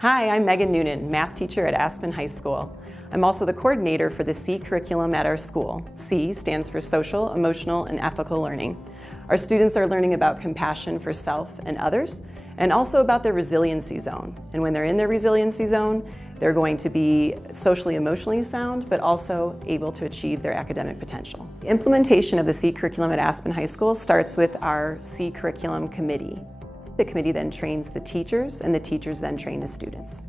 Hi, I'm Megan Noonan, math teacher at Aspen High School. I'm also the coordinator for the C curriculum at our school. C stands for Social, Emotional, and Ethical Learning. Our students are learning about compassion for self and others, and also about their resiliency zone. And when they're in their resiliency zone, they're going to be socially, emotionally sound, but also able to achieve their academic potential. The implementation of the C curriculum at Aspen High School starts with our C curriculum committee. The committee then trains the teachers, and the teachers then train the students.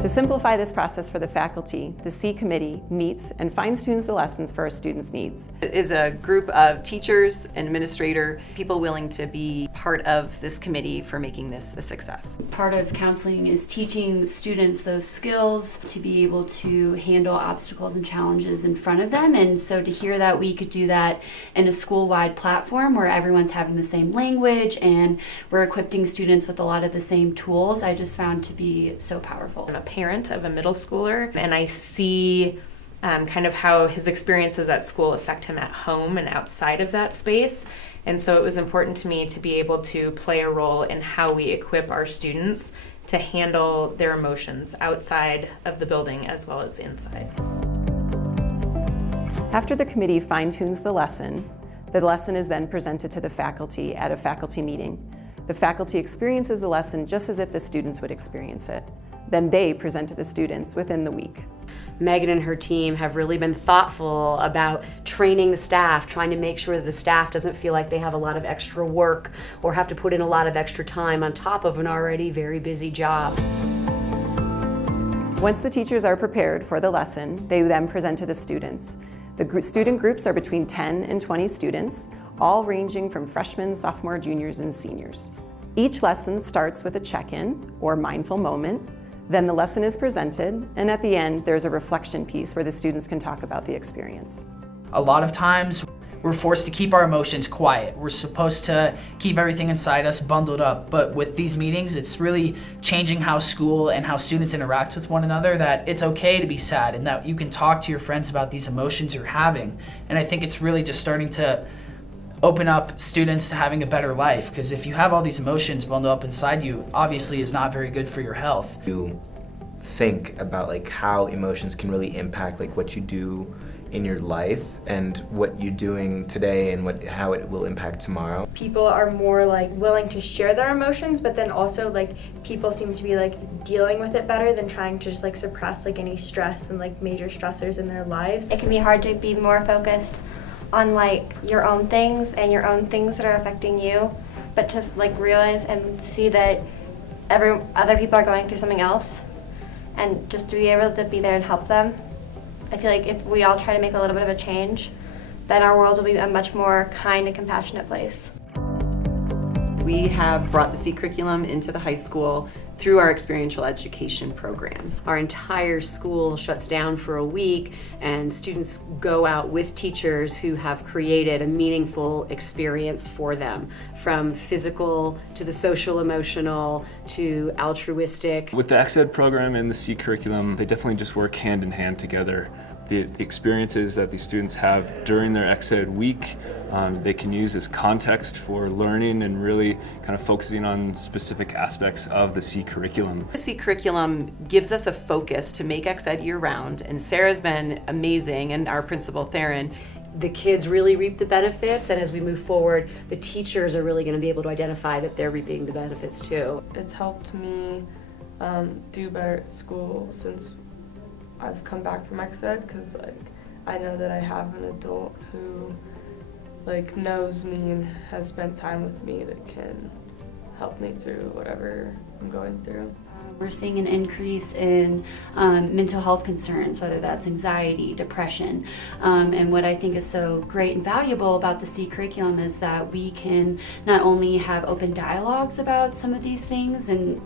To simplify this process for the faculty, the C committee meets and fine-tunes the lessons for our students' needs. It is a group of teachers and administrator, people willing to be part of this committee for making this a success. Part of counseling is teaching students those skills to be able to handle obstacles and challenges in front of them, and so to hear that we could do that in a school-wide platform where everyone's having the same language and we're equipping students with a lot of the same tools, I just found to be so powerful. I'm a parent of a middle schooler, and I see kind of how his experiences at school affect him at home and outside of that space. And so it was important to me to be able to play a role in how we equip our students to handle their emotions outside of the building as well as inside. After the committee fine-tunes the lesson is then presented to the faculty at a faculty meeting. The faculty experiences the lesson just as if the students would experience it. Then they present to the students within the week. Megan and her team have really been thoughtful about training the staff, trying to make sure that the staff doesn't feel like they have a lot of extra work or have to put in a lot of extra time on top of an already very busy job. Once the teachers are prepared for the lesson, they then present to the students. The student groups are between 10 and 20 students, all ranging from freshmen, sophomore, juniors, and seniors. Each lesson starts with a check-in or mindful moment. Then the lesson is presented, and at the end, there's a reflection piece where the students can talk about the experience. A lot of times, we're forced to keep our emotions quiet. We're supposed to keep everything inside us bundled up, but with these meetings, it's really changing how school and how students interact with one another, that it's okay to be sad and that you can talk to your friends about these emotions you're having. And I think it's really just starting to open up students to having a better life, because if you have all these emotions bundled up inside you, obviously is not very good for your health. You think about like how emotions can really impact like what you do in your life and what you're doing today and how it will impact tomorrow. People are more like willing to share their emotions, but then also like people seem to be like dealing with it better than trying to just like suppress like any stress and like major stressors in their lives. It can be hard to be more focused on like your own things and your own things that are affecting you, but to like realize and see that other people are going through something else, and just to be able to be there and help them. I feel like if we all try to make a little bit of a change, then our world will be a much more kind and compassionate place. We have brought the C curriculum into the high school through our experiential education programs. Our entire school shuts down for a week, and students go out with teachers who have created a meaningful experience for them, from physical to the social, emotional to altruistic. With the XED program and the C curriculum, they definitely just work hand in hand together. The experiences that these students have during their XED week, they can use as context for learning and really kind of focusing on specific aspects of the C curriculum. The C curriculum gives us a focus to make XED year-round, and Sarah's been amazing, and our principal, Theron. The kids really reap the benefits, and as we move forward, the teachers are really going to be able to identify that they're reaping the benefits too. It's helped me do better at school since I've come back from XED, because like I know that I have an adult who like knows me and has spent time with me that can help me through whatever I'm going through. We're seeing an increase in mental health concerns, whether that's anxiety, depression, and what I think is so great and valuable about the C curriculum is that we can not only have open dialogues about some of these things and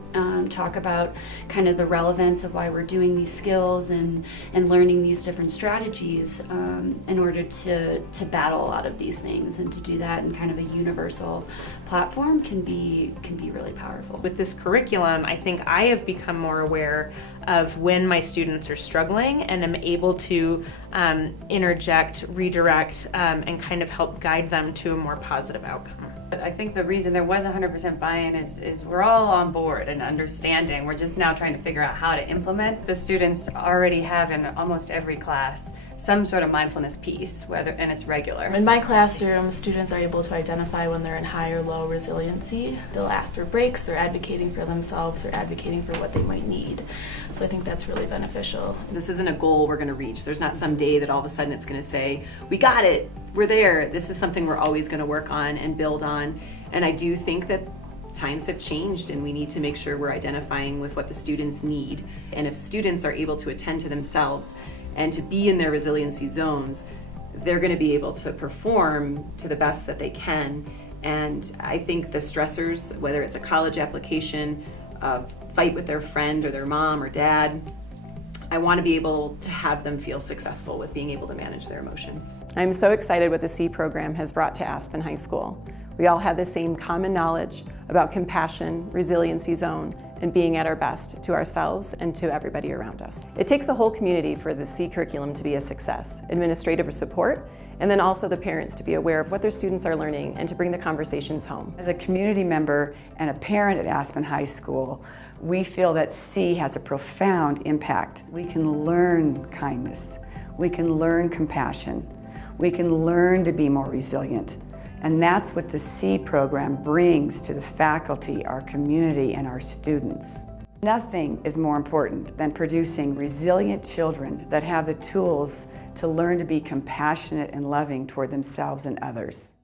talk about kind of the relevance of why we're doing these skills and learning these different strategies in order to battle a lot of these things, and to do that in kind of a universal platform can be really powerful. With this curriculum, I think I have become more aware of when my students are struggling, and am able to interject, redirect, and kind of help guide them to a more positive outcome. I think the reason there was 100% buy-in is we're all on board and understanding. We're just now trying to figure out how to implement. The students already have in almost every class some sort of mindfulness piece, and it's regular. In my classroom, students are able to identify when they're in high or low resiliency. They'll ask for breaks, they're advocating for themselves, they're advocating for what they might need. So I think that's really beneficial. This isn't a goal we're going to reach. There's not some day that all of a sudden it's going to say, we got it, we're there. This is something we're always going to work on and build on. And I do think that times have changed and we need to make sure we're identifying with what the students need. And if students are able to attend to themselves and to be in their resiliency zones, they're going to be able to perform to the best that they can. And I think the stressors, whether it's a college application, a fight with their friend or their mom or dad, I want to be able to have them feel successful with being able to manage their emotions. I'm so excited what the C program has brought to Aspen High School. We all have the same common knowledge about compassion, resiliency zone, and being at our best to ourselves and to everybody around us. It takes a whole community for the C curriculum to be a success, administrative support, and then also the parents to be aware of what their students are learning and to bring the conversations home. As a community member and a parent at Aspen High School, we feel that C has a profound impact. We can learn kindness, we can learn compassion, we can learn to be more resilient. And that's what the C program brings to the faculty, our community, and our students. Nothing is more important than producing resilient children that have the tools to learn to be compassionate and loving toward themselves and others.